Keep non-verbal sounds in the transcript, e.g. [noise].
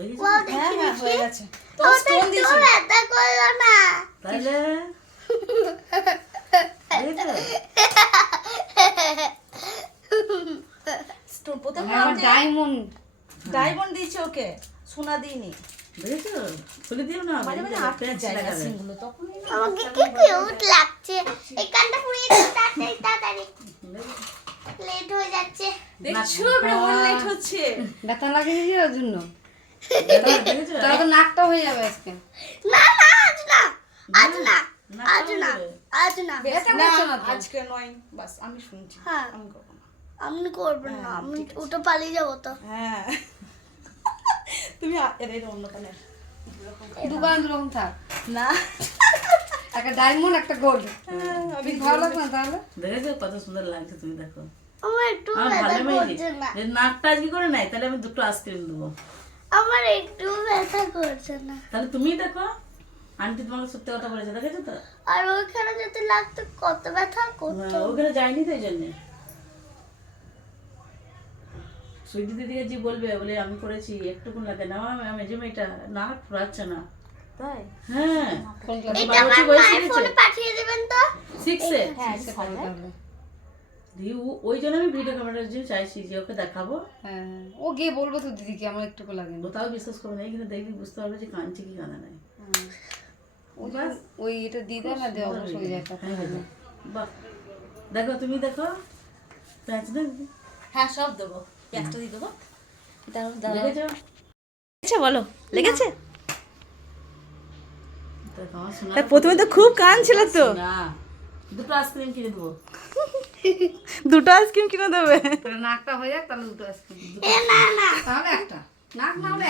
হয়ে গেছে? হ্যাঁ দেখি দেখি গেছে। তো ওটা স্টোন একটু দিয়েছি ব্যথা করল না। তাহলে? দেখেছ? স্টোন প্রথমে আমার ডায়মন্ড ডায়মন্ড দিয়েছি ওকে। সোনা দিইনি। দেখেছ খুলে দিও না মাঝে মাঝে আটকে যায় সিংগুলো তখনই আমাকে কি কিউট লাগছে? এই কানটা পুড়িয়ে তাড়াতাড়ি তাড়াতাড়ি। লেট হয়ে যাচ্ছে। দেখছ ব্রাহ্মণ লেট হচ্ছে। ব্যথা লাগে ওর জন্য? দেখেছ? তো নাকটা হয়ে যাবে আজকে। না না আজ না। আজ না না, আজ না আজ না। ব্যথা না করছে না তো। আজকে নয় বাস আমি শুনছি। হ্যাঁ। আমি করব না। আমি করবেন না আমি ওটা পালিয়ে যাব তো। হ্যাঁ। তুমি আ- এর এর অন্য কানের দোকান দুরকম থাক। না। একটা ডায়মন্ড একটা গোল্ড আমি ভালো লাগবে না তাহলে? দেখেছ কত সুন্দর লাগছে তুমি দেখো। আমার একটু ভালো মেয়ে না। নাকটা আজকে করে নাই তাহলে আমি দুটো আইসক্রিম দেবো। আমার একটু ব্যথা করছে না। তাহলে তুমিই দেখো আন্টি তোমাকে সত্যি কথা বলেছে দেখেছ তো? আর ওইখানে যদি লাগতো কত ব্যথা করতো। হ্যাঁ, ওখানে যায়নি তো এই জন্যে। সুইটি দিদিকে যে বলবে বলে আমি করেছি একটুকুন লাগে না আমার মেজে মেয়েটা না ফুরাচ্ছে না। তাই? হ্যাঁ। এটা আমার মায়ের ফোনে পাঠিয়ে দিবেন তো? সিক্সে হ্যাঁ দিয়ে ওই জন্য আমি ভিডিও ক্যামেরার জন্য চাইছি যে ওকে দেখাবো। হ্যাঁ ও গিয়ে বলব তো দিদিকে আমার একটুকু লাগে। ও তাও বিশ্বাস করবে না কিন্তু দেখবি বুঝতে পারবে যে কাঁদছে কি কাঁদা নাই। ওই এটা দিয়ে দেয় না দিয়ে অবশ্য হয়ে হ্যাঁ, হ্যাঁ। বাহ। দেখো তুমি দেখো। প্যাঁচ না হ্যাঁ সব দেবো। পেঁয়াজটা দিয়ে দেবো। লেগেছে? বলো। লেগেছে? প্রথমে তো খুব কান ছিল তো। না দুটো আইসক্রিম কিনে দেবো। [laughs] দুটো আইসক্রিম কিনে দেবে। নাকটা হয়ে যাক তাহলে দুটো আইসক্রিম। এ না না। তাহলে একটা। নাক না হলে